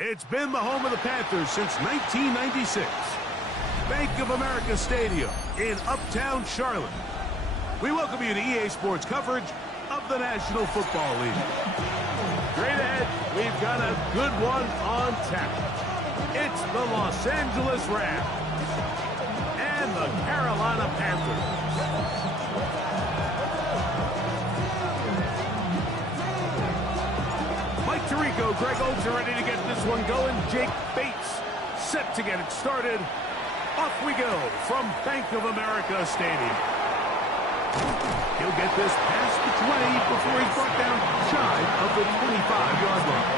It's been the home of the Panthers since 1996. Bank of America Stadium in Uptown Charlotte. We welcome you to EA Sports coverage of the National Football League. Straight ahead, we've got a good one on tap. It's the Los Angeles Rams and the Carolina Panthers. Mike Tirico, Greg Oates are ready to get this one going. Jake Bates set to get it started. Off we go from Bank of America Stadium. He'll get this past the 20 before he's brought down shy of the 25-yard line.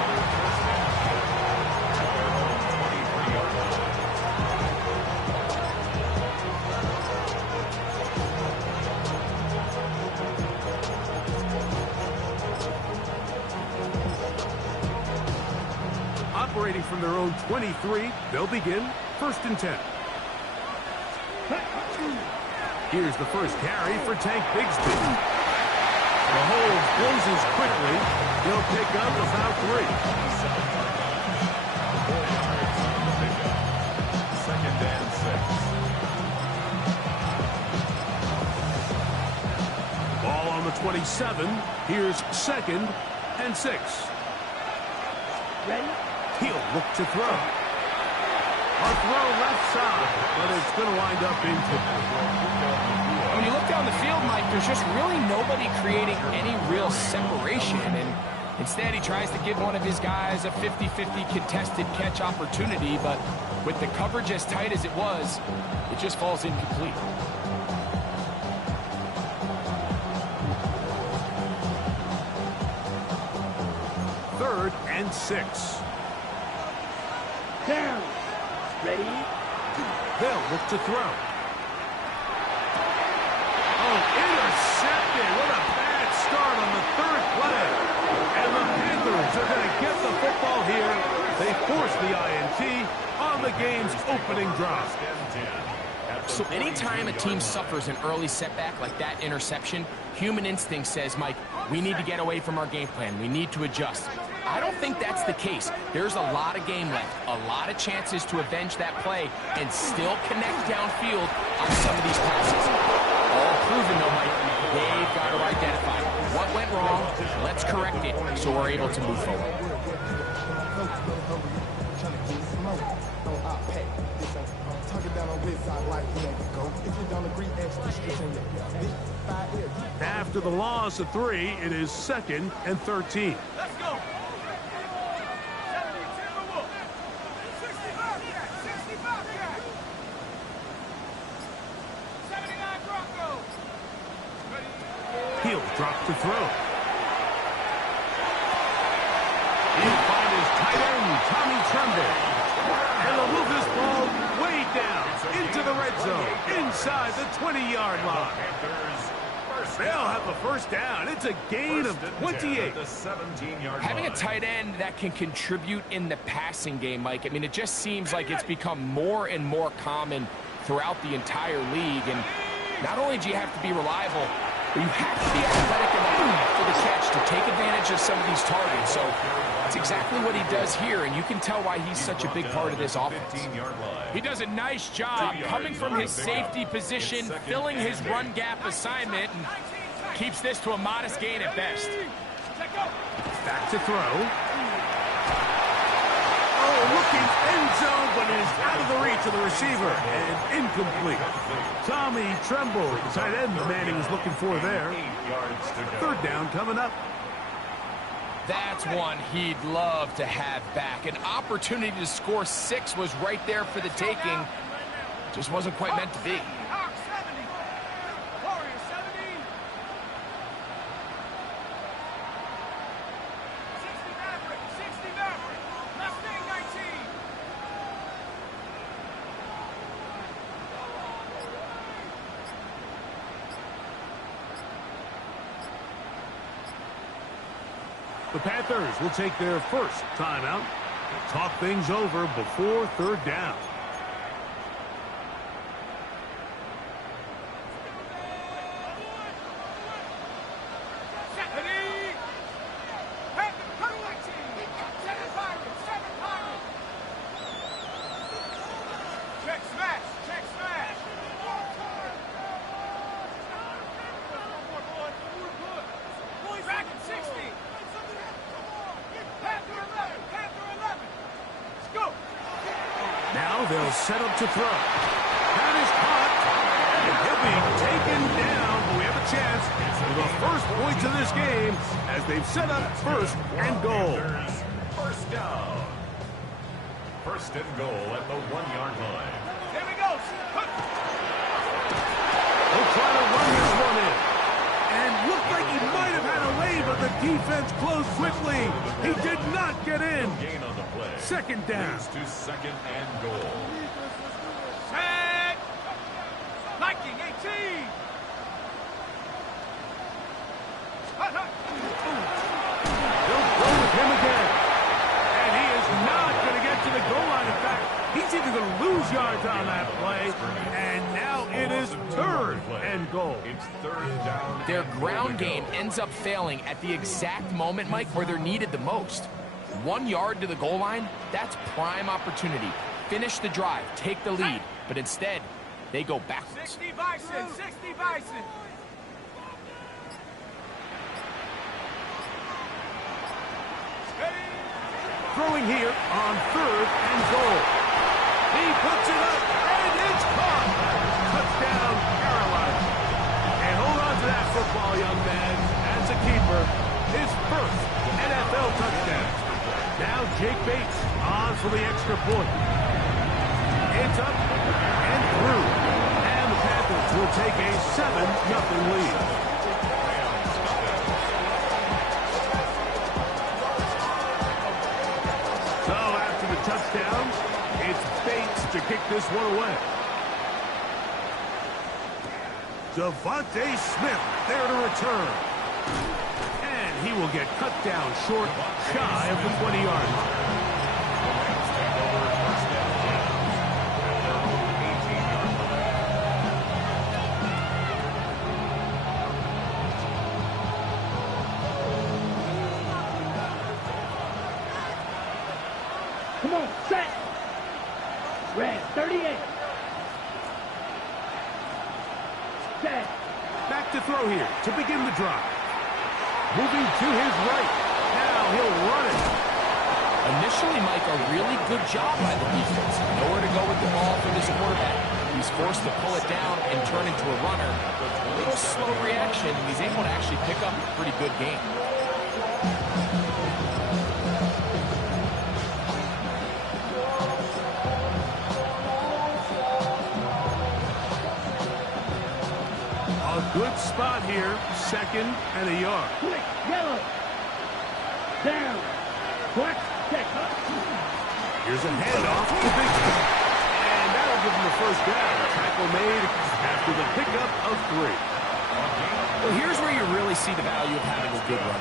Operating from their own 23, they'll begin 1st and 10. Here's the first carry for Tank Bigsby. The hold closes quickly. He'll pick up about 3. 2nd and 6. Ball on the 27. Here's 2nd and 6. Ready? He'll look to throw. A throw left side, but it's going to wind up incomplete. When you look down the field, Mike, there's just really nobody creating any real separation. And instead, he tries to give one of his guys a 50-50 contested catch opportunity. But with the coverage as tight as it was, it just falls incomplete. Third and 6. Down. Ready? They'll look to throw. Oh, intercepted. What a bad start on the 3rd play. And the Panthers are going to get the football here. They force the INT on the game's opening drive. So anytime a team suffers an early setback like that interception, human instinct says, Mike, we need to get away from our game plan. We need to adjust. I don't think that's the case. There's a lot of game left, a lot of chances to avenge that play and still connect downfield on some of these passes. All proven, though, Mike. They've got to identify what went wrong. Let's correct it so we're able to move forward. After the loss of 3, it is 2nd and 13. Let's go. He'll drop to throw. He'll find his tight end, Tommy Tremble. And they'll move this ball way down into the red zone, inside the 20-yard line. They'll have the first down. It's a gain of 28. Having a tight end that can contribute in the passing game, Mike, I mean, it just seems like it's become more and more common throughout the entire league. And not only do you have to be reliable, but you have to be athletic enough for the catch to take advantage of some of these targets. So that's exactly what he does here, and you can tell why he's such a big part of this offense. He does a nice job coming from his safety position, filling his run gap assignment, and keeps this to a modest gain at best. Back to throw. Oh, looking end zone, but is out of the reach of the receiver, and incomplete. Tommy Tremble, the tight end, the man he was looking for there. Third down coming up. That's one he'd love to have back. An opportunity to score 6 was right there for the taking. Just wasn't quite meant to be. The Panthers will take their first timeout and talk things over before third down. Now they'll set up to throw. That is caught. And he'll be taken down. We have a chance for the first points of this game as they've set up first and goal. First down. First and goal at the 1-yard line. Here we go. They'll try to run this one in. And looked like he might have had a lead, but the defense closed quickly. He did not get in. Gain on the play. Second down. Moves to second and goal. Set. Viking 18. They'll go with him again. And he is not going to get to the goal line. In fact, he's either going to lose yards on that play, and now it is third and goal. It's third down. Their ground game ends up failing at the exact moment, Mike, where they're needed the most. 1 yard to the goal line, that's prime opportunity. Finish the drive, take the lead, but instead, they go backwards. 60 Bison, 60 Bison. Throwing here on third and goal. He puts it up, and it's caught. Touchdown, Carolina. And hold on to that football, young man. As a keeper, his first NFL touchdown. Now Jake Bates on for the extra point. It's up and through. And the Panthers will take a 7-0 lead. So after the touchdown, it's Bates to kick this one away. Devontae Smith there to return. And he will get cut down short, shy of the 20-yard line. Come on, set. Red, 38. Set. Back to throw here to begin the drive. Moving to his right. Now he'll run it. Initially, Mike, a really good job by the defense. Nowhere to go with the ball for this quarterback. He's forced to pull it down and turn into a runner. A little slow reaction, and he's able to actually pick up a pretty good game. A good spot here, second and a yard. Quick, yellow. Down. Quick, check. Here's a handoff to Biggs. And that'll give him the first down. Tackle made after the pickup of 3. Well, here's where you really see the value of having a good run.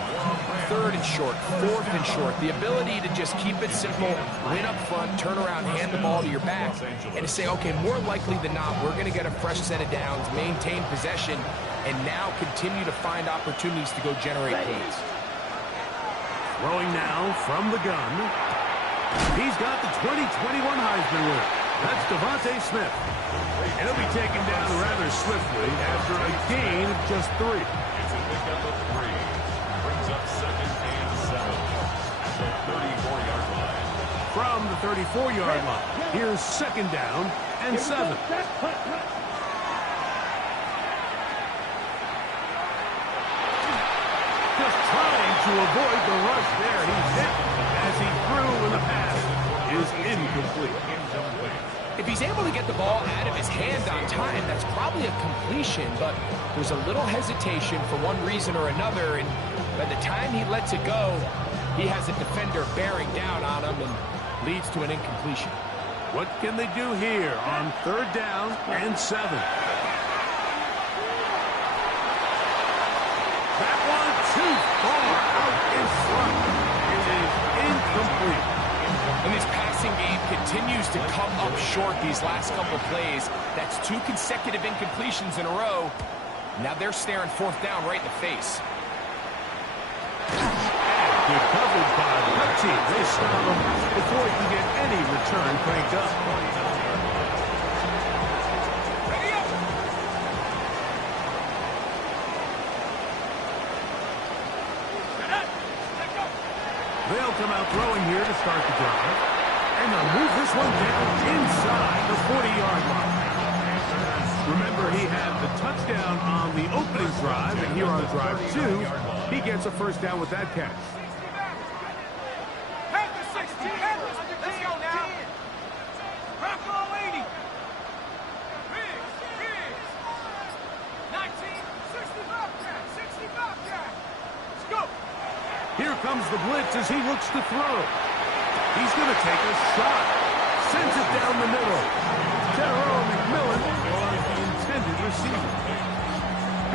3rd and short, 4th and short. The ability to just keep it simple, win up front, turn around, hand the ball to your back, and to say, okay, more likely than not, we're going to get a fresh set of downs, maintain possession, and now continue to find opportunities to go generate points. Throwing now from the gun. He's got the 2021 Heisman winner. That's Devontae Smith. He'll be taken down rather swiftly after a gain of just 3. It's a pickup of 3. Brings up 2nd and 7 at the 34-yard line. From the 34-yard line, here's 2nd down and 7. Just trying to avoid the rush there. He's hit as he threw, and the pass is incomplete. If he's able to get the ball out of his hand on time, that's probably a completion, but there's a little hesitation for one reason or another, and by the time he lets it go, he has a defender bearing down on him and leads to an incompletion. What can they do here on 3rd down and 7? That one too far out in front. It is incomplete. And this passing game continues to come up short these last couple plays. That's 2 consecutive incompletions in a row. Now they're staring 4th down right in the face. Good coverage by the team. They stop him before he can get any return cranked up. They'll come out throwing here to start the drive. And they'll move this one down inside the 40-yard line. Remember, he had the touchdown on the opening drive, and here on drive 2, he gets a 1st down with that catch. Let's go now. Rock all 80. 65 catch. Let's go. Here comes the blitz as he looks to throw. He's going to take a shot. Sends it down the middle. Terrell McMillan was the intended receiver.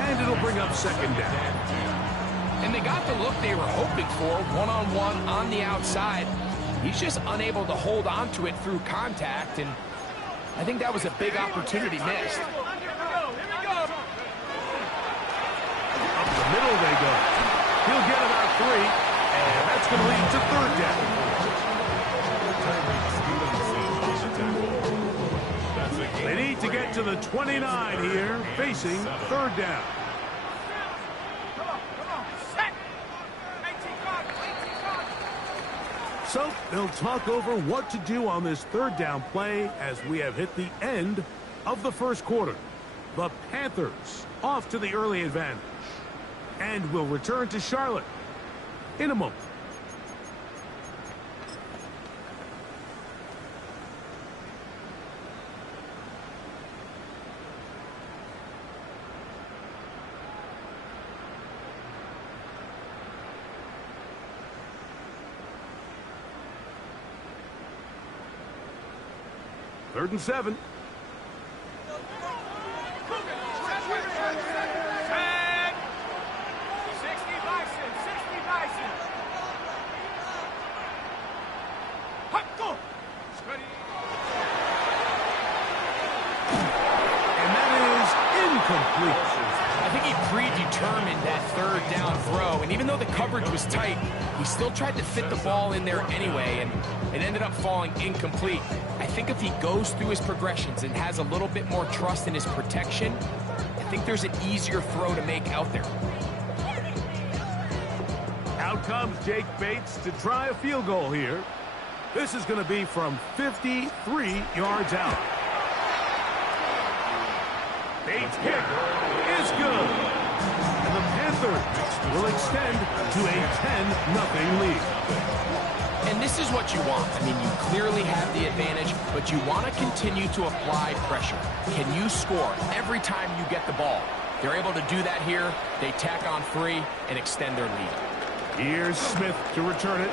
And it'll bring up 2nd down. And they got the look they were hoping for, one-on-one on the outside. He's just unable to hold on to it through contact, and I think that was a big opportunity missed. Up the middle they go. He'll get about 3, and that's going to lead to 3rd down. They need to get to the 29 here, facing 3rd down. So they'll talk over what to do on this 3rd down play as we have hit the end of the 1st quarter. The Panthers off to the early advantage. And will return to Charlotte in a moment. Third and 7. I think he predetermined that 3rd down throw, and even though the coverage was tight, he still tried to fit the ball in there anyway, and it ended up falling incomplete. I think if he goes through his progressions and has a little bit more trust in his protection, I think there's an easier throw to make out there. Out comes Jake Bates to try a field goal here. This is going to be from 53 yards out. Bates' kick is good. And the Panthers will extend to a 10-0 lead. And this is what you want. I mean, you clearly have the advantage, but you want to continue to apply pressure. Can you score every time you get the ball? They're able to do that here. They tack on 3 and extend their lead. Here's Smith to return it.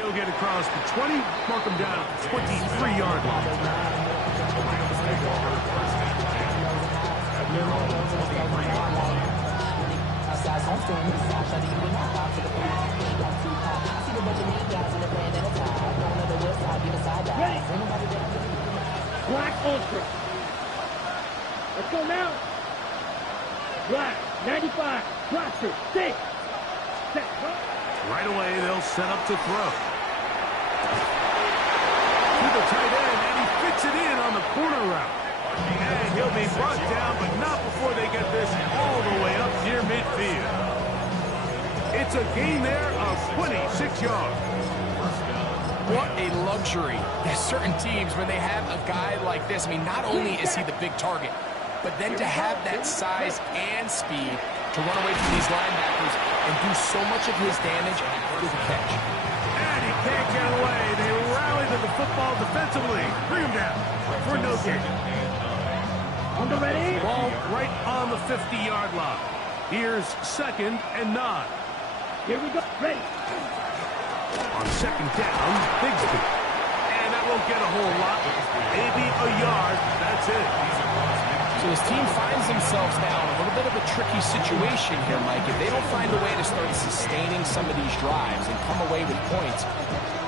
He'll get across the 20, mark him down at the 23-yard line. Ready. Black Ultra. Let's go now. Black 95. Blaster 6. Set. Right away, they'll set up to throw. To the tight end, and he fits it in on the corner route. And he'll be brought down, but not before they get this all the way up near midfield. It's a gain there of 26 yards. What a luxury. There's certain teams when they have a guy like this. I mean, not only is he the big target, but then to have that size and speed to run away from these linebackers and do so much of his damage after the catch. And he can't get away. They rally to the football defensively. Bring him down for no gain. On the ready. Ball right on the 50-yard line. Here's 2nd and 9. Here we go. Ready. On 2nd down, Bigsby. And that won't get a whole lot. Maybe a yard. That's it. So his team finds themselves now in a little bit of a tricky situation here, Mike. If they don't find a way to start sustaining some of these drives and come away with points,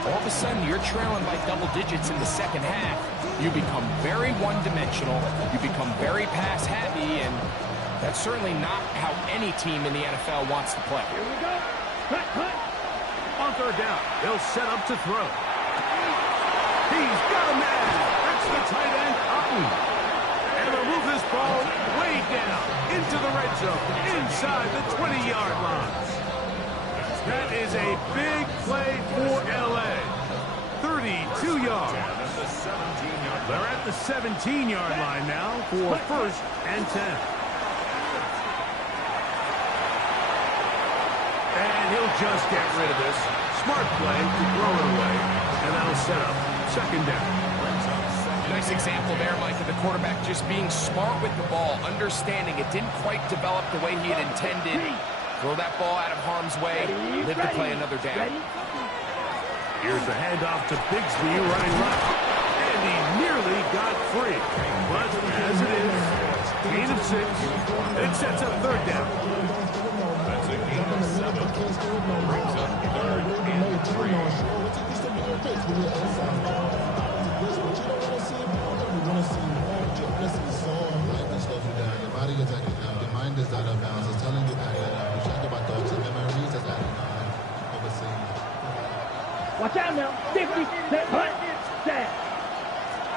all of a sudden you're trailing by double digits in the second half. You become very one-dimensional. You become very pass-happy, and that's certainly not how any team in the NFL wants to play. Here we go. Cut, cut. On 3rd down, they'll set up to throw. He's got a man. That's the tight end, Otten. And they'll move this ball way down into the red zone, inside the 20-yard line. That is a big play for L.A. 32 yards. They're at the 17-yard line now for 1st and 10. And he'll just get rid of this. Smart play to throw it away. And that'll set up 2nd down. Nice example there, Mike, of the quarterback just being smart with the ball, understanding it didn't quite develop the way he had intended. Throw that ball out of harm's way, live to play another down. Here's the handoff to Bigsby running left. And he nearly got free. But as it is, gain of 6. It sets up 3rd down. That's a gain of 7. Brings up 3rd and 3. Your mind is out of bounds. It's telling you that you check about thoughts and memories that's adding on overseeing. Watch out now. 50. Set. Hut. Set.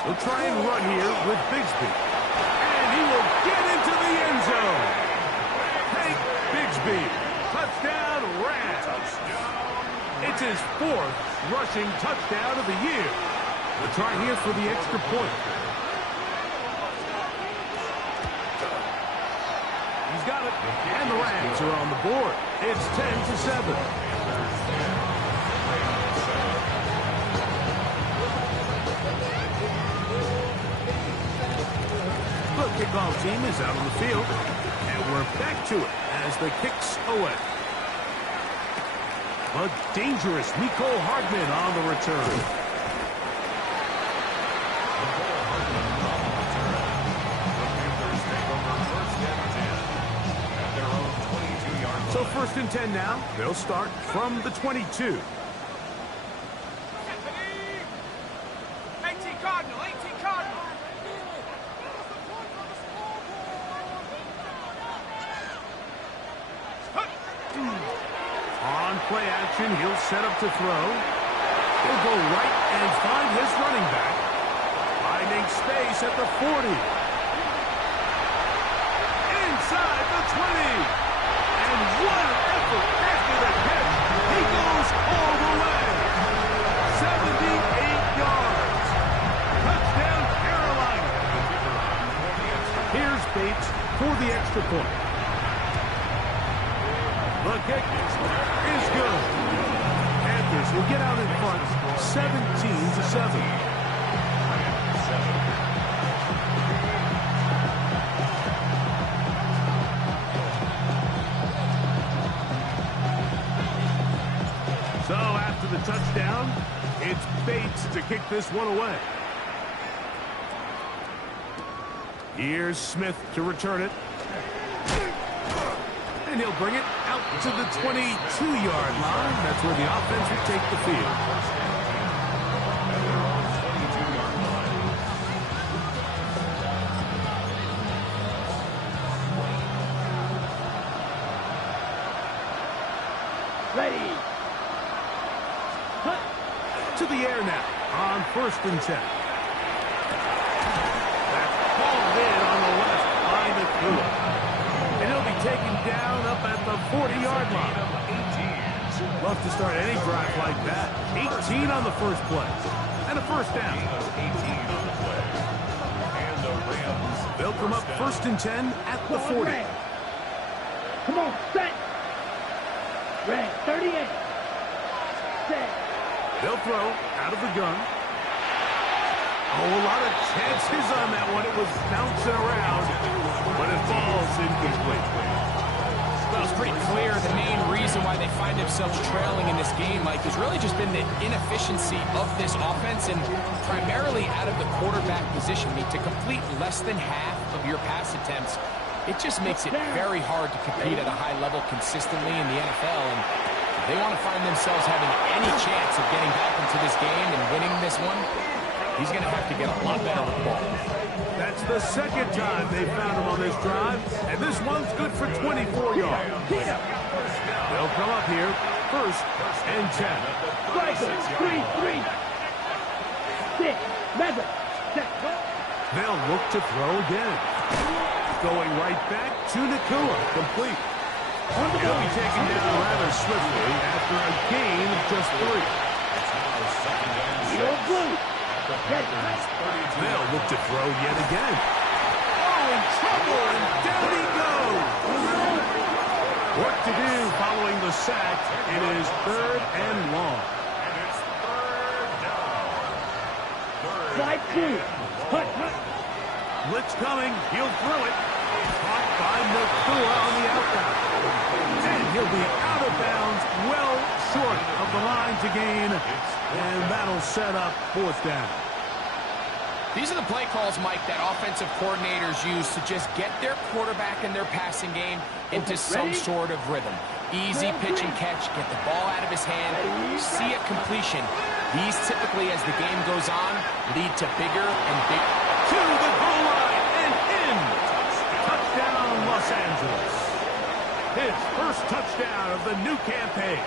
He'll try and run here with Bigsby. And he will get into the end zone. Hank Bigsby. Touchdown, Rams. It's his 4th rushing touchdown of the year. We'll try here for the extra point. He's got it. And the Rams are on the board. It's 10-7. The kickoff team is out on the field. And we're back to it as the kicks away. A dangerous Mecole Hardman on the return. So 1st and 10 now. They'll start from the 22. 18 Cardinal, 18 Cardinal. On play action, he'll set up to throw. He'll go right and find his running back. Finding space at the 40. Inside the 20. And what an effort after the catch. He goes all the way. 78 yards. Touchdown, Carolina. Here's Bates for the extra point. The kick is good. Panthers will get out in front 17-7. So after the touchdown, it's Bates to kick this one away. Here's Smith to return it. And he'll bring it out to the 22-yard line. That's where the offense will take the field. Ready. Cut. To the air now on 1st and 10. That's balled in on the left by Nakua. And he'll be taken down up at the 40-yard line. Love to start any drive like that. 18 on the first play. And a first down. They'll come up 1st and 10 at the 40. Come on, set. Red, 38. Set. They'll throw out of the gun. Oh, a lot of chances on that one. It was bouncing around, but it falls incomplete. Well, it's pretty clear the main reason why they find themselves trailing in this game, Mike, has really just been the inefficiency of this offense and primarily out of the quarterback position. I mean, to complete less than half of your pass attempts, it just makes it very hard to compete at a high level consistently in the NFL. And if they want to find themselves having any chance of getting back into this game and winning this one, he's going to have to get a lot better with the ball. That's the second time they found him on this drive, and this one's good for 24 yards. They'll come up here, 1st and 10. Striker, 3-3. 6, 11. They'll look to throw again. Going right back to Nakua, complete. He'll be taken down rather swiftly after a gain of just 3. You're blue. They'll look to throw yet again. Oh, in trouble, and down he goes. Work to do following the sack. It is 3rd and long. Slide 2. Hut. Blitz coming. He'll throw it. Caught by Nakua on the outside. And he'll be out of bounds, well short of the line to gain. And that'll set up 4th down. These are the play calls, Mike, that offensive coordinators use to just get their quarterback and their passing game into some sort of rhythm. Easy pitch and catch, get the ball out of his hand, see a completion. These typically, as the game goes on, lead to bigger and bigger. To the goal line and in. Touchdown, Los Angeles. His first touchdown of the new campaign.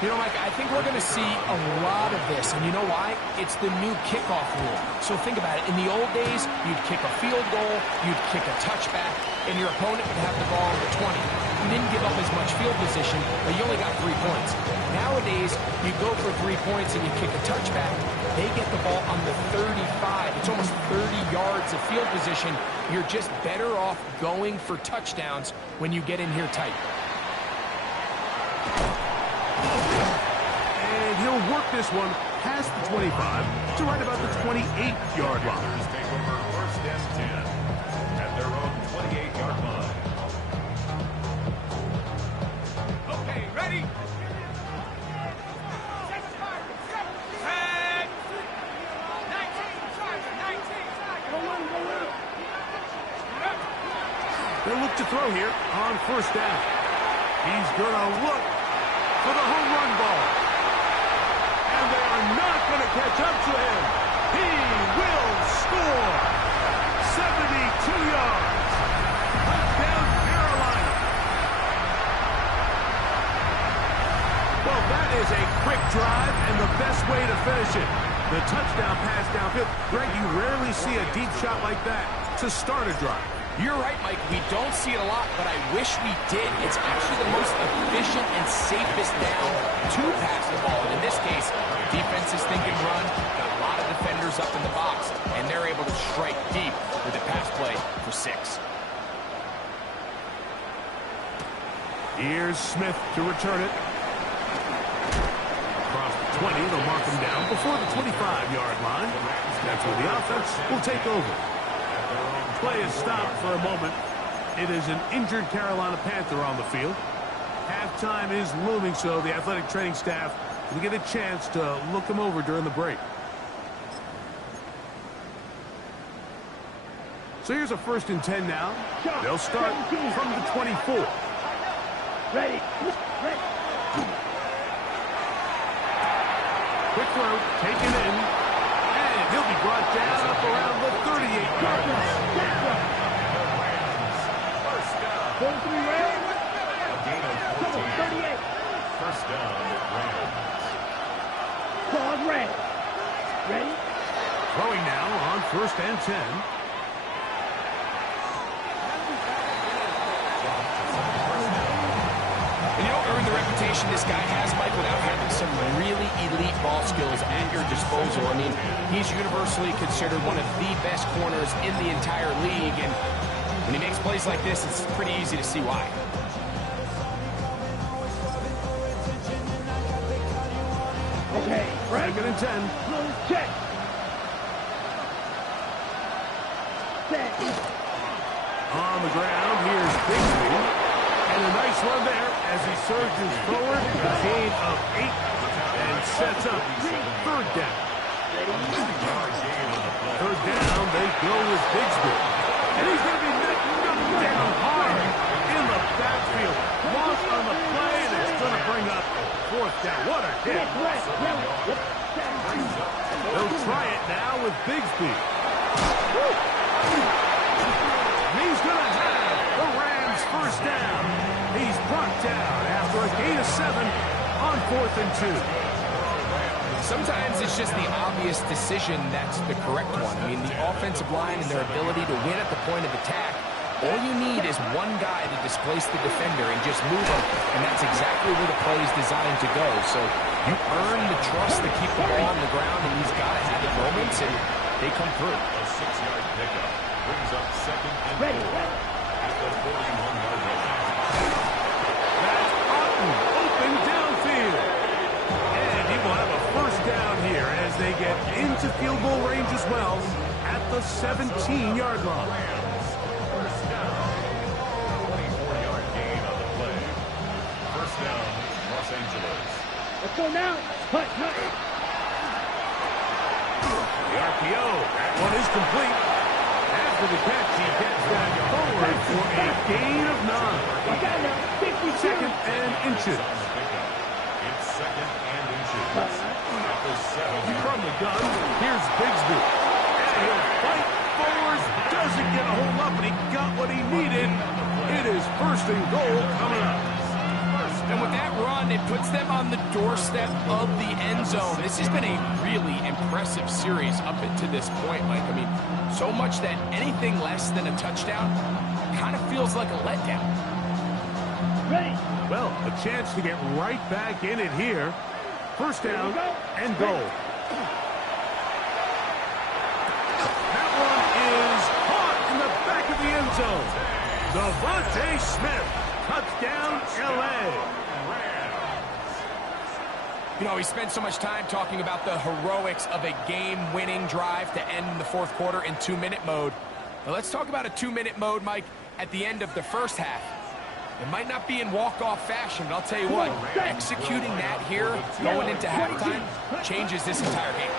You know, Mike, I think we're going to see a lot of this, and you know why? It's the new kickoff rule. So think about it. In the old days, you'd kick a field goal, you'd kick a touchback, and your opponent would have the ball on the 20. You didn't give up as much field position, but you only got 3 points. Nowadays, you go for 3 points and you kick a touchback. They get the ball on the 35. It's almost 30 yards of field position. You're just better off going for touchdowns when you get in here tight. And he'll work this one past the 25 to right about the 28-yard line. Take over 1st and 10 at their own 28-yard line. Okay, ready? They'll look to throw here on 1st down. He's going to look for the home run ball. And they are not going to catch up to him. He will score. 72 yards. Touchdown, Carolina. Well, that is a quick drive and the best way to finish it. The touchdown pass downfield. Greg, you rarely see a deep shot like that to start a drive. You're right, Mike. We don't see it a lot, but I wish we did. It's actually the most efficient and safest down to pass the ball. And in this case, defense is thinking run, got a lot of defenders up in the box, and they're able to strike deep with a pass play for 6. Here's Smith to return it. Across the 20, they'll mark him down before the 25-yard line. That's where the offense will take over. Play is stopped for a moment. It is an injured Carolina Panther on the field. Halftime is looming, so the athletic training staff will get a chance to look him over during the break. So here's a 1st and 10 now. They'll start from the 24. Ready. Quick throw, taken in, and he'll be brought down up around the 38-yard line. First down. 43 Rams. A gain of 14. 38. First down, Rams. Pause Rams. Ready. Throwing now on 1st and 10. And you don't earn the reputation this guy has, Mike, without having some really elite ball skills at your disposal. I mean, he's universally considered one of the best corners in the entire league, and when he makes plays like this, it's pretty easy to see why. Okay. Right. 2nd and 10. Close check. Set. On the ground, here's Bigsby. And a nice run there as he surges forward. A gain of 8 and sets up 3rd down. 3rd down, they go with Bigsby. And he's going to be knocked down hard in the backfield. Lost on the play, and it's going to bring up 4th down. What a hit. They'll try it now with Bigsby. And he's going to have the Rams 1st down. He's brought down after a gain of 7 on 4th and 2. Sometimes it's just the obvious decision that's the correct one. I mean, the offensive line and their ability to win at the point of attack, all you need is one guy to displace the defender and just move him, and that's exactly where the play is designed to go. So you earn the trust to keep the ball on the ground in these gotta-have-it moments, and they come through. A 6-yard pickup brings up 2nd and 4 at the 41-yard line. That's Otten open downfield. And he will have a 1st down here as they get into field goal range as well at the 17-yard line. 24-yard gain on the play. First down, Los Angeles. Let's go now. Hut. The RPO, that one is complete. After the catch, he gets that forward for a gain of 9. Watch out now. 52. 2nd and inches. It's 2nd and inches. At the 7. From the gun, here's Bigsby. And he'll fight forward. Doesn't get a hold up, but he got what he needed. It is 1st and goal coming up. And with that run, it puts them on the doorstep of the end zone. This has been a really impressive series up to this point, Mike. I mean, so much that anything less than a touchdown kind of feels like a letdown. Ready. Well, a chance to get right back in it here. 1st down and goal. That one is caught in the back of the end zone. Devontae Smith, touchdown, L.A. You know, we spent so much time talking about the heroics of a game-winning drive to end the 4th quarter in 2-minute mode. Now let's talk about a 2-minute mode, Mike, at the end of the 1st half. It might not be in walk-off fashion, but I'll tell you what, executing that here, going into halftime, changes this entire game.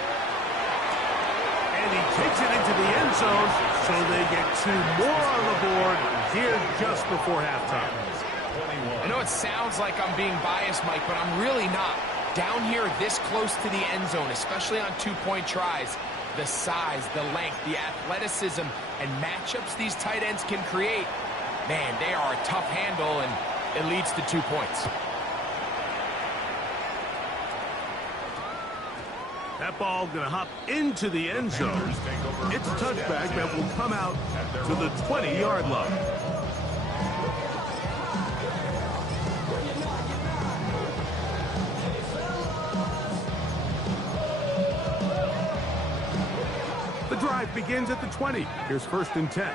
And he takes it into the end zone, so they get 2 more on the board here just before halftime. I know it sounds like I'm being biased, Mike, but I'm really not. Down here this close to the end zone, especially on 2-point tries, the size, the length, the athleticism, and matchups these tight ends can create, man, they are a tough handle, and it leads to 2 points. That ball going to hop into the end zone. It's a touchback that will come out to the 20-yard line. The drive begins at the 20. Here's 1st and 10.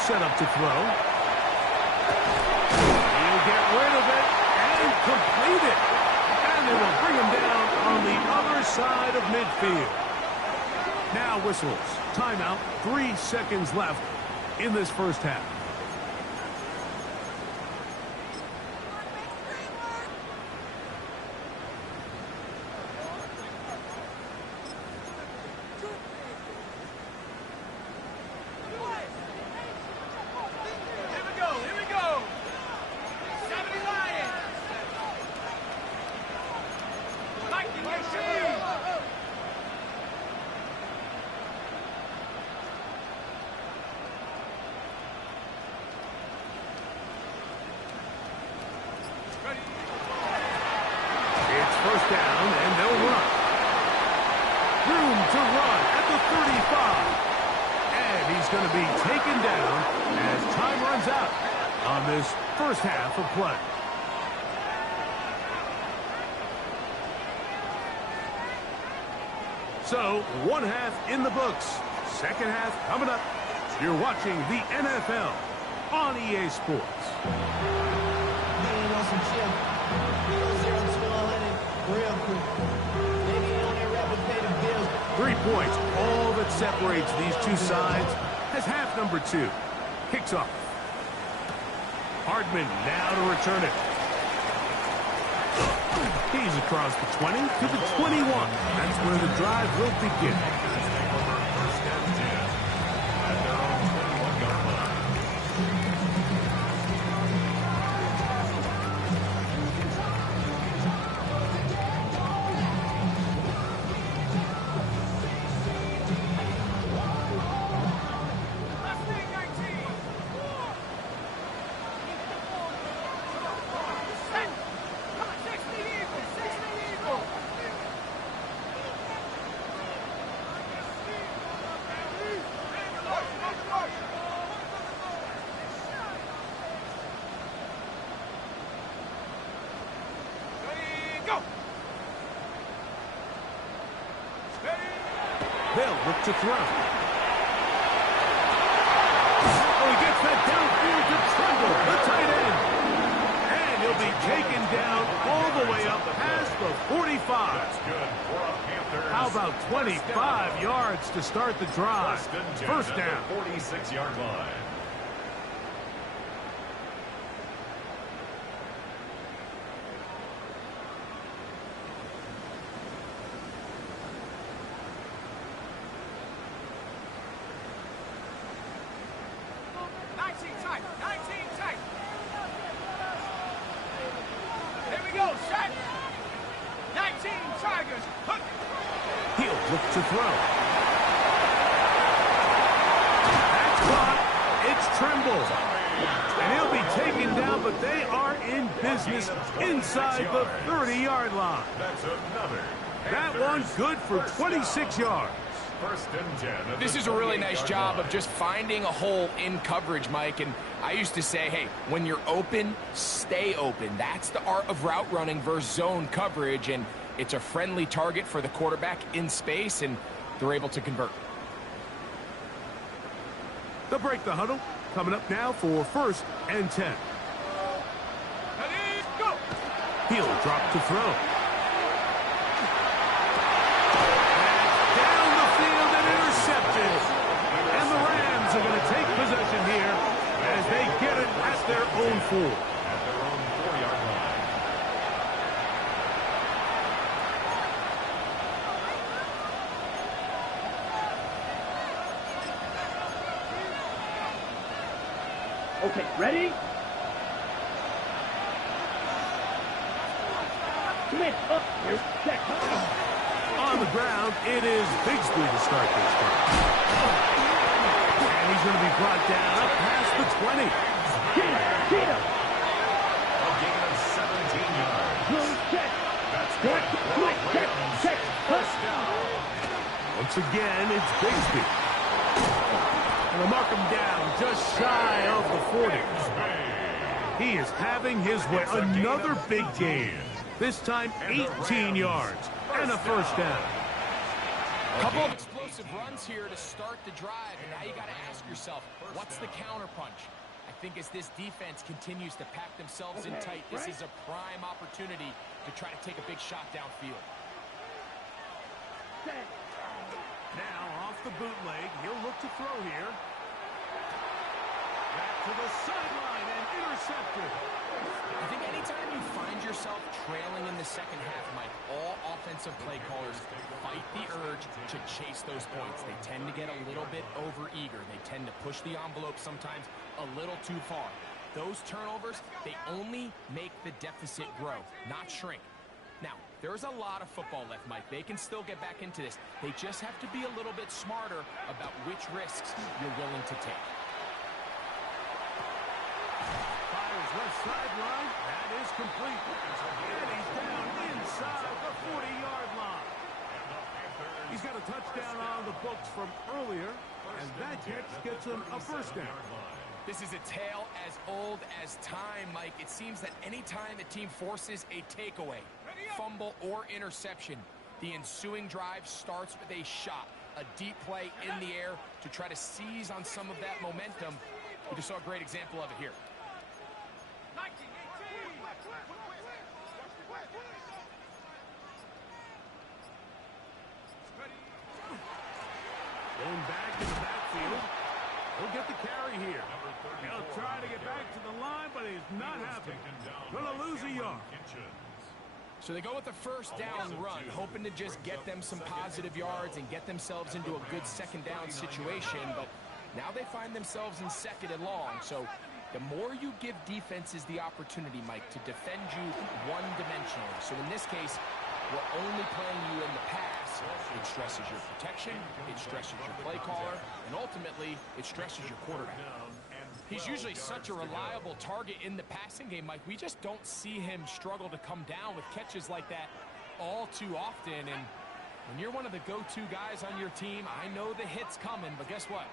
Set up to throw. He'll get rid of it and complete it. And they will bring him down on the other side of midfield. Now whistles. Timeout. 3 seconds left in this 1st half. first down, and they'll run. Room to run at the 35. And he's going to be taken down as time runs out on this first half of play. So, one half in the books. Second half coming up. You're watching the NFL on EA Sports. Some chill. 0 to 100 real quick. Maybe on that rapid pay the bills. 3 points, all that separates these two sides, as half number 2 kicks off. Hardman now to return it. He's across the 20 to the 21. That's where the drive will begin. First and 10 at their own 21-yard line. They'll look to throw. Oh, he gets that downfield to Tremble, the tight end. And he'll be taken down all the way up past the 45. That's good for a Panthers. How about 25 yards to start the drive? First down. 46-yard line. He'll look to throw. That's caught. It's Tremble. And he'll be taken down, but they are in business inside the 30-yard line. That's another. That one good for 26 yards. First and 10. This is a really nice job of just finding a hole in coverage, Mike. And I used to say, hey, when you're open, stay open. That's the art of route running versus zone coverage. And it's a friendly target for the quarterback in space, and they're able to convert. They'll break the huddle. Coming up now for first and 10. He'll drop to throw. Down the field and intercepted. And the Rams are going to take possession here as they get it at their own 4. At their own 4-yard line. Okay, ready? Smith up. Here's check. On the ground, it is Bigsby to start this time. And he's going to be brought down up past the 20. Get him. A gain of 17 yards. Boom, check. That's Check, good. check. First down. Once again, it's Bigsby. And they'll mark him down just shy of the 40. He is having his way. Another big game. This time 18 yards and a first down. Couple of explosive runs here to start the drive, and now you got to ask yourself, what's the counterpunch? I think as this defense continues to pack themselves in tight, this is a prime opportunity to try to take a big shot downfield. Now off the bootleg, he'll look to throw here. Back to the sideline and intercepted. I think anytime you find yourself trailing in the second half, Mike, all offensive play callers fight the urge to chase those points. They tend to get a little bit overeager. They tend to push the envelope sometimes a little too far. Those turnovers, they only make the deficit grow, not shrink. Now, there's a lot of football left, Mike. They can still get back into this. They just have to be a little bit smarter about which risks you're willing to take. Fires left sideline. That is complete. And he's down inside the He's got a touchdown on the books from earlier, and that catch gets him a first down. This is a tale as old as time, Mike. It seems that anytime a team forces a takeaway, fumble, or interception, the ensuing drive starts with a shot, a deep play in the air to try to seize on some of that momentum. We just saw a great example of it here. Going back in the backfield. He'll get the carry here. He'll try to get back to the line, but he's not happy. Going to lose a yard. So they go with the first down run, hoping to just get them some positive yards and get themselves into a good second down situation, but now they find themselves in second and long. So the more you give defenses the opportunity, Mike, to defend you one-dimensionally. So in this case, we're only playing you in the pass. It stresses your protection, it stresses your play caller, and ultimately, it stresses your quarterback. He's usually such a reliable target in the passing game, Mike. We just don't see him struggle to come down with catches like that all too often. And when you're one of the go-to guys on your team, I know the hit's coming, but guess what?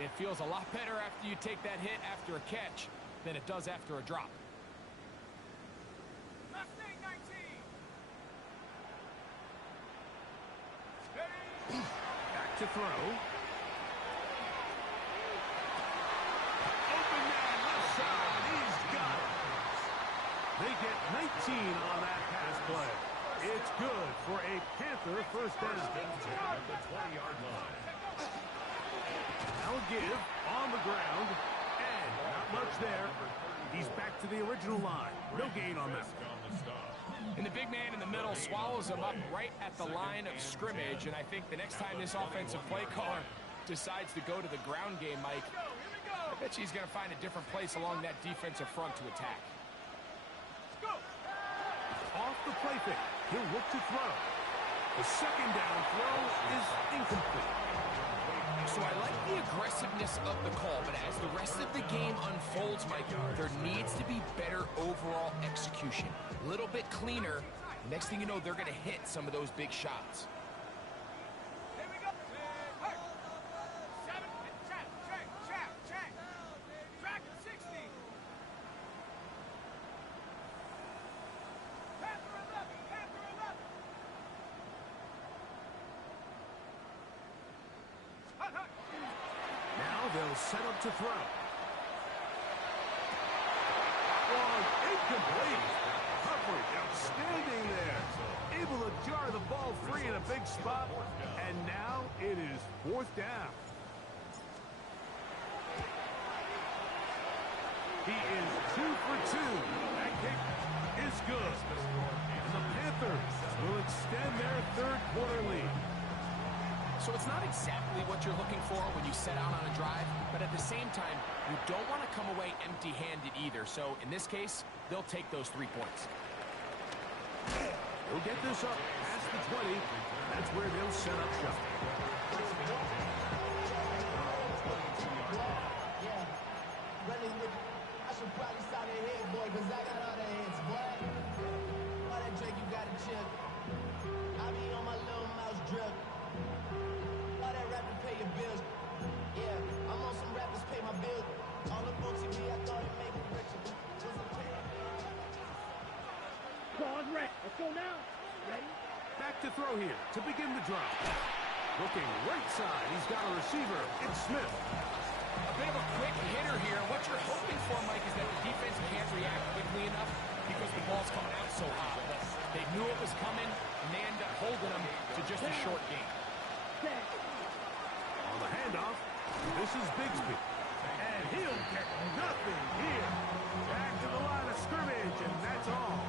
It feels a lot better after you take that hit after a catch than it does after a drop. Back to throw. Open man, left side. He's got it. They get 19 on that pass play. It's good for a Panther first down. At the 20-yard line. Now give on the ground, and not much there. He's back to the original line. No gain on that. And the big man in the middle swallows him up right at the line of scrimmage. And I think the next time this offensive play caller decides to go to the ground game, Mike, I bet you he's going to find a different place along that defensive front to attack. Off the play fake, he'll look to throw. The second down throw is incomplete. So I like the aggressiveness of the call, but as the rest of the game unfolds, Mike, there needs to be better overall execution. A little bit cleaner. Next thing you know, they're going to hit some of those big shots. Here we go. Hey. 7, check. Track 60. Panther 11. Now they'll set up to throw. Incomplete. Coverage outstanding there. Able to jar the ball free in a big spot. And now it is fourth down. He is 2 for 2. That kick is good. And the Panthers will extend their third quarter lead. So it's not exactly what you're looking for when you set out on a drive, but at the same time, you don't want to come away empty-handed either. So in this case, they'll take those 3 points. They'll get this up past the 20. That's where they'll set up shop. Yeah, running with, I should probably sign a head, boy, because I got all the heads, boy. All that Drake, you got to chip. I be on my little mouse drip. All that rapping pay your bills. Yeah, I'm on some rappers pay my bills. All up on TV, I thought it made me richer. Wasn't paying. Pause, right. Let's go now. Ready? Back to throw here to begin the drive. Looking right side, he's got a receiver. It's Smith. A bit of a quick hitter here. What you're hoping for, Mike, is that the defense can't react quickly enough because the ball's coming out so hot. But they knew it was coming, and they end up holding them to just a short game. On the handoff, this is Bigsby. And he'll get nothing here. Back to the line of scrimmage, and that's all.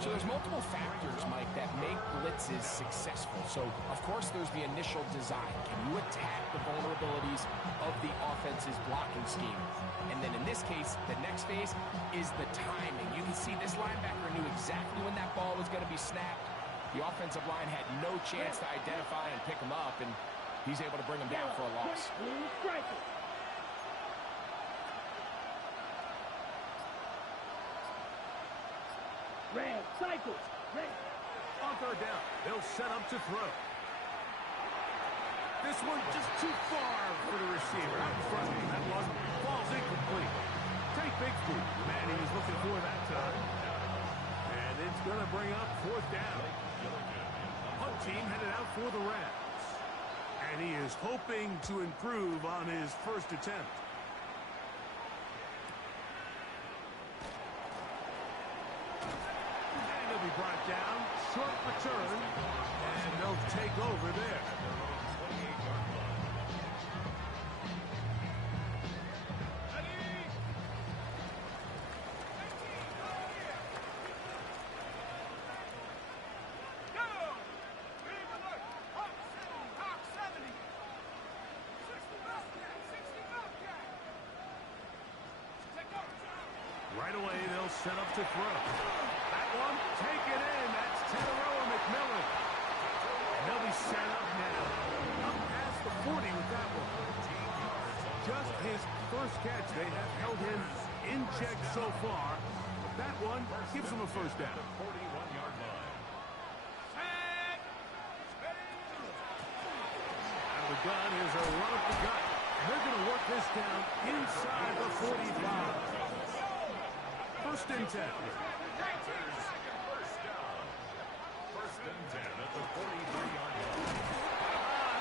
So there's multiple factors, Mike, that make blitzes successful. So, of course, there's the initial design. Can you attack the vulnerabilities of the offense's blocking scheme? And then in this case, the next phase is the timing. You can see this linebacker knew exactly when that ball was going to be snapped. The offensive line had no chance to identify and pick him up, and he's able to bring him down for a loss. Red, cycle. Red. On third down, they'll set up to throw. This one just too far for the receiver. Out in front of him. That one falls incomplete. Take Bigsby. The man he was looking for that time. And it's going to bring up fourth down. Punt team headed out for the Rams. And he is hoping to improve on his first attempt. And he'll be brought down. Short return. And they'll take over there. Right away, they'll set up to throw. That one, take it in. That's Teteroa McMillan. And they'll be set up now. Up past the 40 with that one. Just his first catch. They have held him in check so far. But that one gives him a first down. 41-yard line. Out of the gun, here's a run up the gut. They're going to work this down inside the 45. First and 10. First and 10 at the 43-yard line.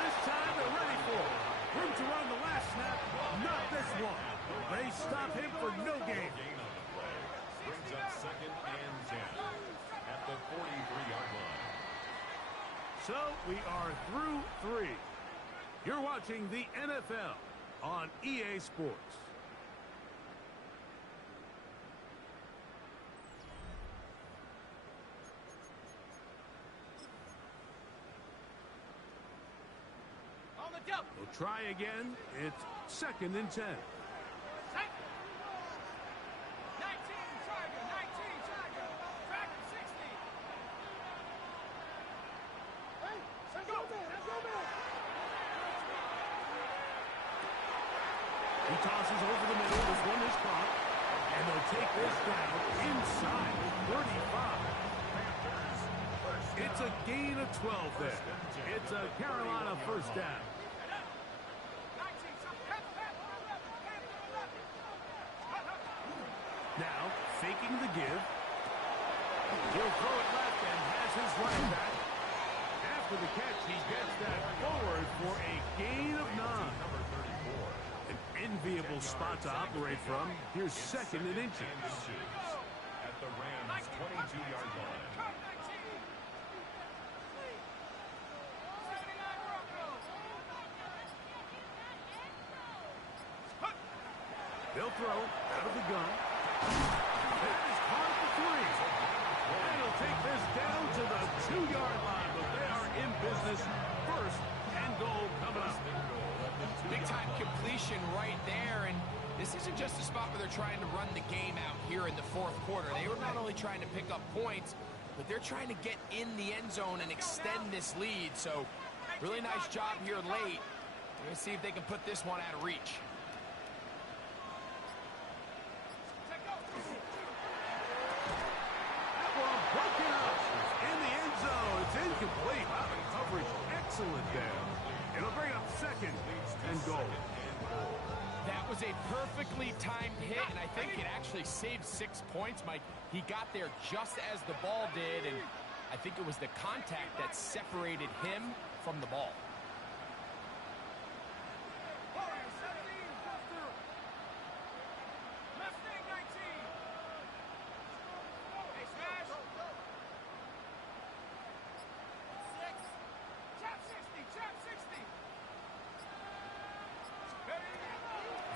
This time they're ready for it. Room to run the last snap. Not this one. They stop him for no gain. Gain on the play. Brings up second and 10 at the 43-yard line. So we are through 3. You're watching the NFL on EA Sports. We'll try again. It's second and 10. 19 Tiger, 19 Tiger. Track 60. Hey, let's go, man. Let's go, man. He tosses over the middle. This one is caught. And they'll take this down inside the 35. It's a gain of 12 there. It's a Carolina first down. Now, faking the give. He'll throw it left and has his running back. After the catch, he gets that forward for a gain of 9. An enviable spot to operate from. Here's second and inches. At the Rams' 22-yard line. They'll throw out of the gun. That is caught for 3. And he'll take this down to the 2-yard line, but they are in business. First and goal coming up. Big-time completion right there, and this isn't just a spot where they're trying to run the game out here in the fourth quarter. They were not only trying to pick up points, but they're trying to get in the end zone and extend this lead. So, really nice job here late. We're going to see if they can put this one out of reach. Broken up in the end zone. It's incomplete. Wow, the coverage excellent there. It'll bring up second and goal. That was a perfectly timed hit, and I think it actually saved 6 points, Mike. He got there just as the ball did, and I think it was the contact that separated him from the ball.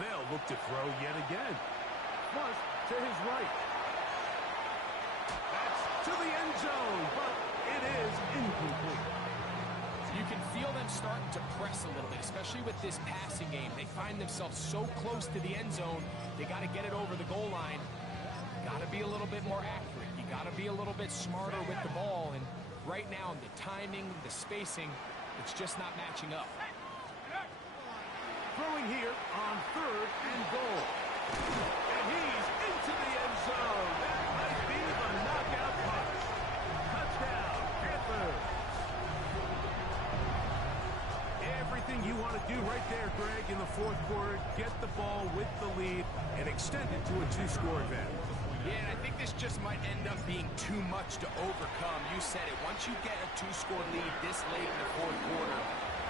They'll look to throw yet again. Flush to his right. That's to the end zone, but it is incomplete. You can feel them starting to press a little bit, especially with this passing game. They find themselves so close to the end zone, they got to get it over the goal line. Got to be a little bit more accurate. You got to be a little bit smarter with the ball, and right now, the timing, the spacing, it's just not matching up. Throwing here on third and goal. And he's into the end zone. That might be the knockout punch. Touchdown, Panthers. Everything do right there, Greg, in the fourth quarter, get the ball with the lead and extend it to a two-score advantage. Yeah, and I think this just might end up being too much to overcome. You said it. Once you get a two-score lead this late in the fourth quarter,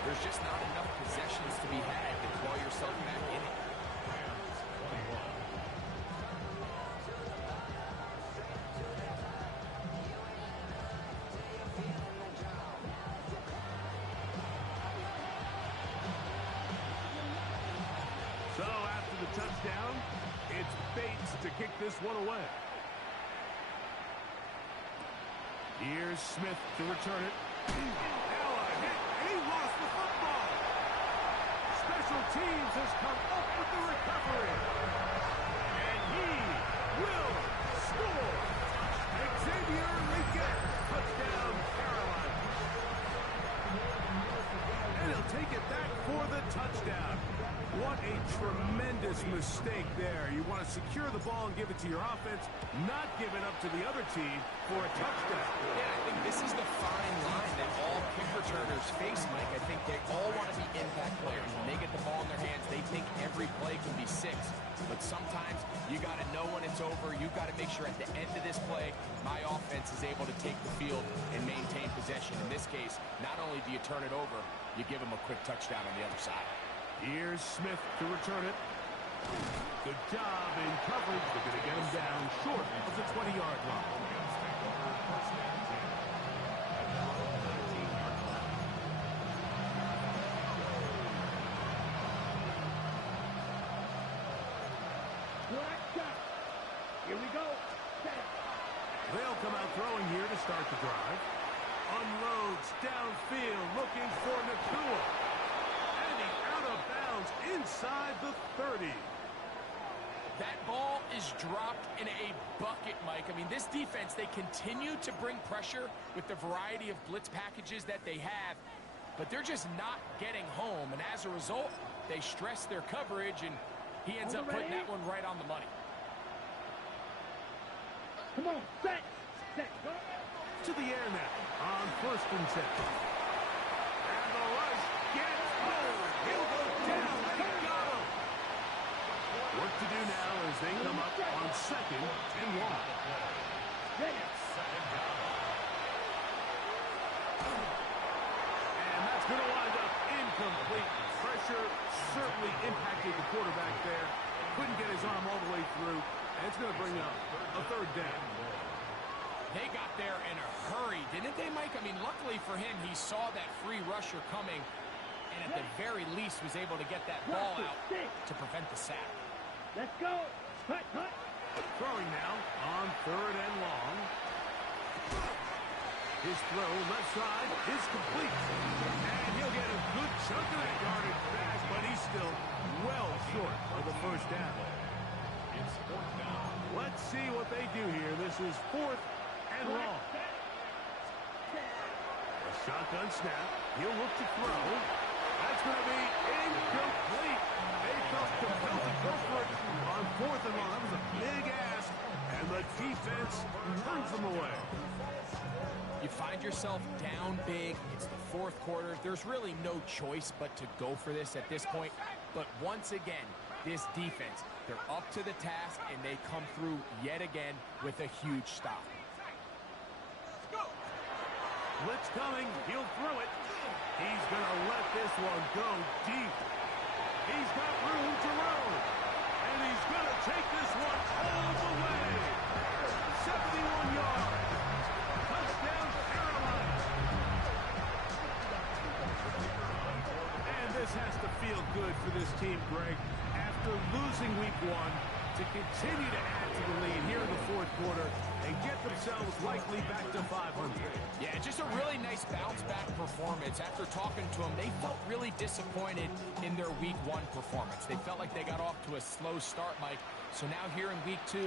there's just not enough possessions to be had to claw yourself back in it. So after the touchdown, it's Bates to kick this one away. Here's Smith to return it. Now a hit, and he lost the football. Special teams has come up with the recovery. And he will score. Xavier Legette, touchdown Carolina. And he'll take it back for the touchdown. What a tremendous mistake there. You want to secure the ball and give it to your offense, not give it up to the other team for a touchdown. Yeah, I think this is the fine line that all kick returners face, Mike. I think they all want to be impact players. When they get the ball in their hands, they think every play can be 6. But sometimes you got to know when it's over. You got to make sure at the end of this play, my offense is able to take the field and maintain possession. In this case, not only do you turn it over, you give them a quick touchdown on the other side. Here's Smith to return it. Good job in coverage. They're going to get him down short of the 20-yard line. Here we go. They'll come out throwing here to start the drive. Unloads downfield looking for Nakua. And he's out of bounds inside the 30. That ball is dropped in a bucket, Mike. I mean, this defense, they continue to bring pressure with the variety of blitz packages that they have, but they're just not getting home. And as a result, they stress their coverage, and he ends up putting that one right on the money. Come on, set. Go. To the air now on 1st and 10. And the rush gets home. He'll go down. They got him. Work to do now as they come up on 2nd and 1. And that's going to wind up incomplete. Pressure certainly impacted the quarterback there. Couldn't get his arm all the way through. And it's going to bring up a 3rd down. They got there in a hurry, didn't they, Mike? I mean, luckily for him, he saw that free rusher coming, and at the very least was able to get that ball out to prevent the sack. Let's go. Hut. Throwing now on 3rd and long. His throw left side is complete. And he'll get a good chunk of that yardage back, but he's still well short of the 1st down. It's 4th down. Let's see what they do here. This is 4th and long. A shotgun snap. He'll look to throw. That's going to be incomplete. They felt compelled to go for it on 4th and long. That was a big ask, and the defense turns them away. You find yourself down big. It's the 4th quarter. There's really no choice but to go for this at this point. But once again, this defense, they're up to the task, and they come through yet again with a huge stop. Blitz coming. He'll throw it. He's going to let this one go deep. He's got room to roll. And he's going to take this one all the way. 71 yards. Touchdown, Carolina. And this has to feel good for this team, Greg. After losing week 1, to continue to add to the lead here in the 4th quarter and get themselves likely back to 500. Yeah, just a really nice bounce-back performance. After talking to them, they felt really disappointed in their week 1 performance. They felt like they got off to a slow start, Mike. So now here in week 2,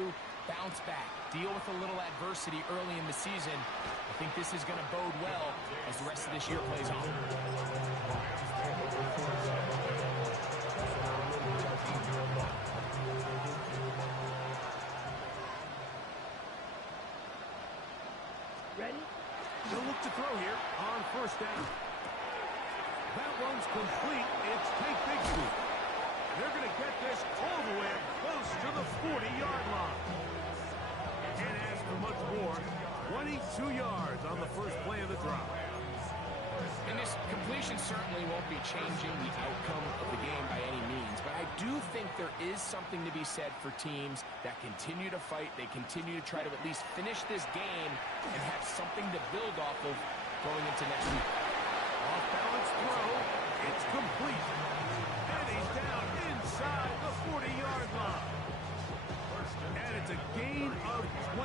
bounce back, deal with a little adversity early in the season. I think this is going to bode well as the rest of this year plays on. Ready? He'll look to throw here on 1st down. That one's complete. It's Tank Bigsby. They're going to get this all the way up close to the 40-yard line. Can't ask for much more. 22 yards on the first play of the drive. And this completion certainly won't be changing the outcome of the game by any means, but I do think there is something to be said for teams that continue to fight, they continue to try to at least finish this game and have something to build off of going into next week. Off-balance throw. It's complete. And he's down inside the 40-yard line. And it's a gain of 20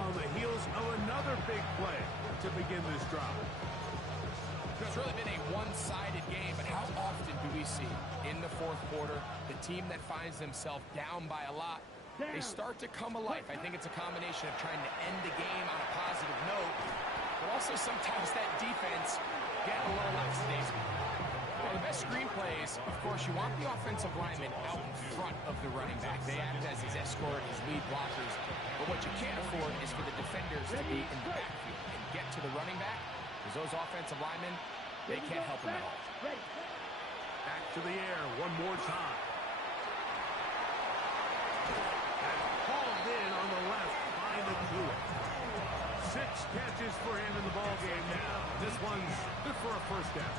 on the heels of another big play to begin this drive. It's really been a one-sided game, but how often do we see in the fourth quarter the team that finds themselves down by a lot, they start to come alive. I think it's a combination of trying to end the game on a positive note, but also sometimes that defense getting a little lackadaisical. Well, the best screenplays, of course, you want the offensive linemen out in front of the running back. They act as his escort, his lead blockers. But what you can't afford is for the defenders to be in the backfield and get to the running back, because those offensive linemen, they can't help him at all. Back to the air one more time. And hauled in on the left by Nakua. 6 catches for him in the ballgame now. This one's good for a first down.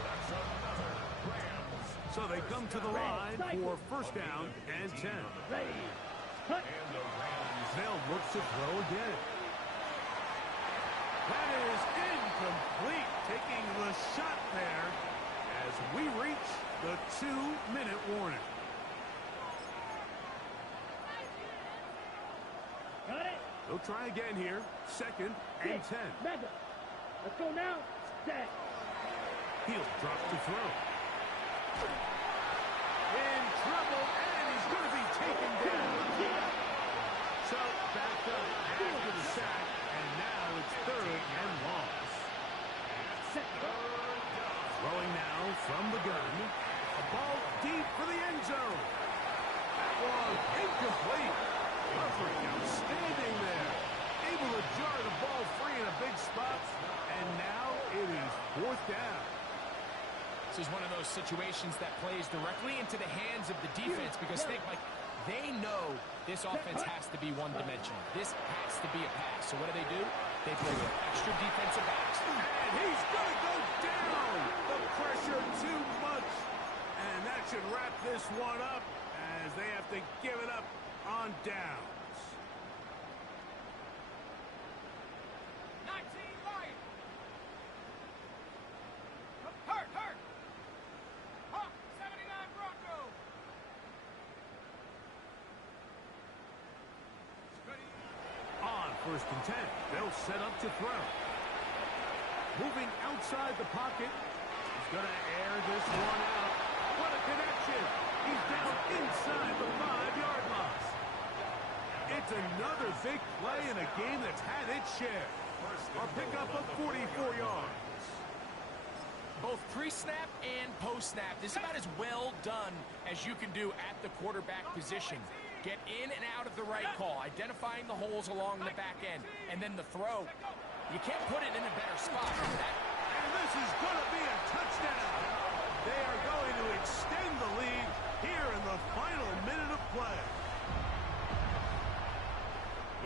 So they come to the line for first down and 10. They'll look to throw again. That is incomplete, taking the shot there as we reach the 2-minute warning. Got it. They'll try again here. Second and 10. Mega. Let's go now. Set. He'll drop to throw. In trouble, and he's going to be taken down. So backed up after the sack, and now it's third and long. Throwing now from the gun. A ball deep for the end zone. That was incomplete. Coverage outstanding there. Able to jar the ball free in a big spot, and now it is fourth down. This is one of those situations that plays directly into the hands of the defense because they know this offense has to be one-dimensional. This has to be a pass. So what do? They play with extra defensive backs. And he's going to go down. The pressure too much. And that should wrap this one up as they have to give it up on downs. 19 Lions. Hurt. Hawk, 79 Bronco. On first and 10, they'll set up to throw. Moving outside the pocket. He's going to air this one out. What a connection. He's down inside the 5-yard line. It's another big play in a game that's had its share. A pickup of 44 yards. Both pre-snap and post-snap, this is about as well done as you can do at the quarterback position. Get in and out of the right call, identifying the holes along the back end, and then the throw. You can't put it in a better spot than that. And this is going to be a touchdown. They are going to extend the lead here in the final minute of play.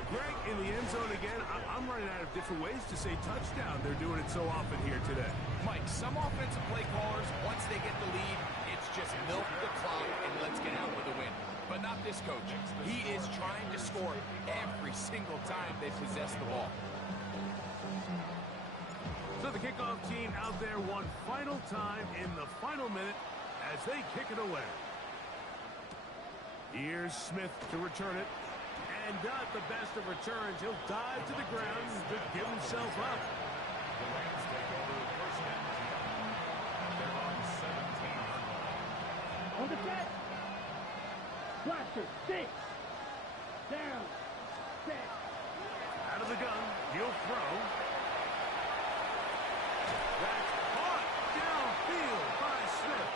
Greg, in the end zone again, I'm running out of different ways to say touchdown. They're doing it so often here today. Mike, some offensive play callers, once they get the lead, it's just milk the clock and let's get out with a win. But not this coach. He is trying to score every single time they possess the ball. So the kickoff team out there one final time in the final minute as they kick it away. Here's Smith to return it. And not the best of returns. He'll dive to the ground to give himself up. The Rams take over first and 10. They're on 17-yard line. On the set. Blaster. 6. Down. Set. Out of the gun. He'll throw. That's caught downfield by Smith.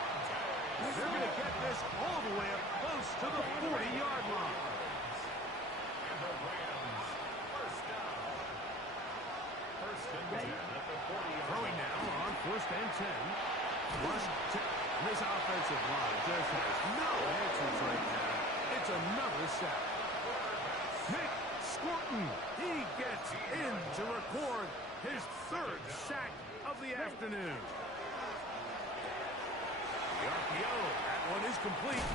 They're going to get this all the way up close to the 40-yard line. And the Rams, first down. First and 10 at the 40-yard line. Throwing now on first and 10. This offensive line just has no answers right now. It's another sack. Nick Scorton, he gets in to record his third sack of the afternoon. The RPO, that one is complete.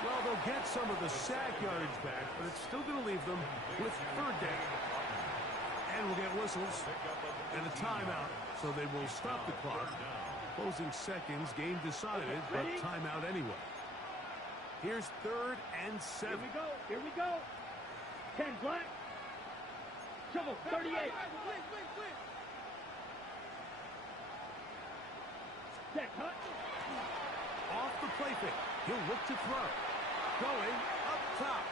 Well, they'll get some of the sack yardage back, but it's still going to leave them with third down. And we'll get whistles and a timeout, so they will stop the clock. Closing seconds, game decided, but timeout anyway. Here's 3rd and 7. Here we go. 10 black. Shovel, 38. Set, cut. Off the play fake. He'll look to throw. Going up top.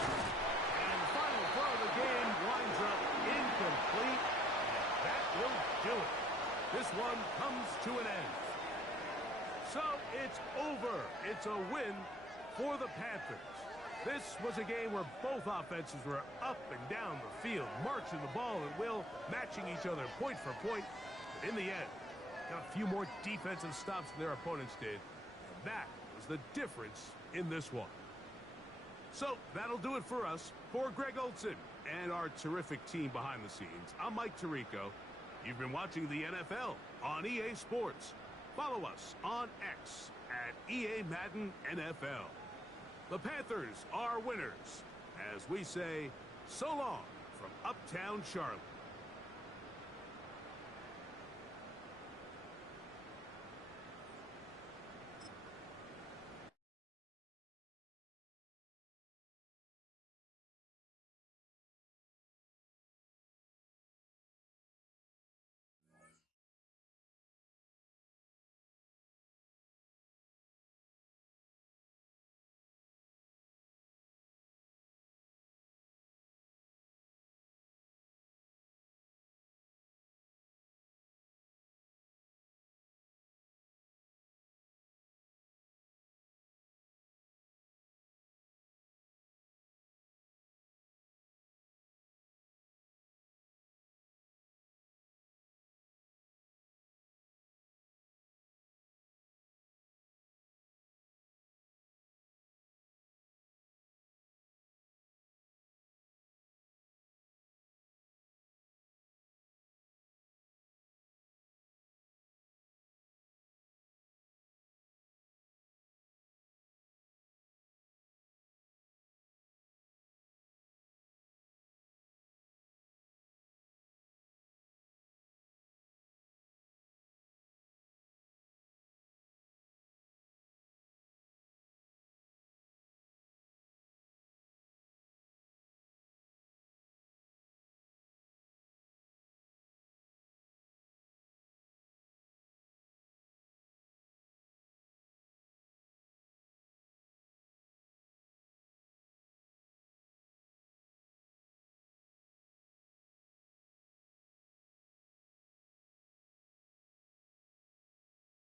And the final throw of the game winds up incomplete. That will do it. This one comes to an end. So it's over. It's a win for the Panthers. This was a game where both offenses were up and down the field, marching the ball at will, matching each other point for point. But in the end, got a few more defensive stops than their opponents did. And that was the difference in this one. So that'll do it for us. For Greg Olson and our terrific team behind the scenes, I'm Mike Tirico. You've been watching the NFL on EA Sports. Follow us on X at EA Madden NFL. The Panthers are winners, as we say so long from Uptown Charlotte.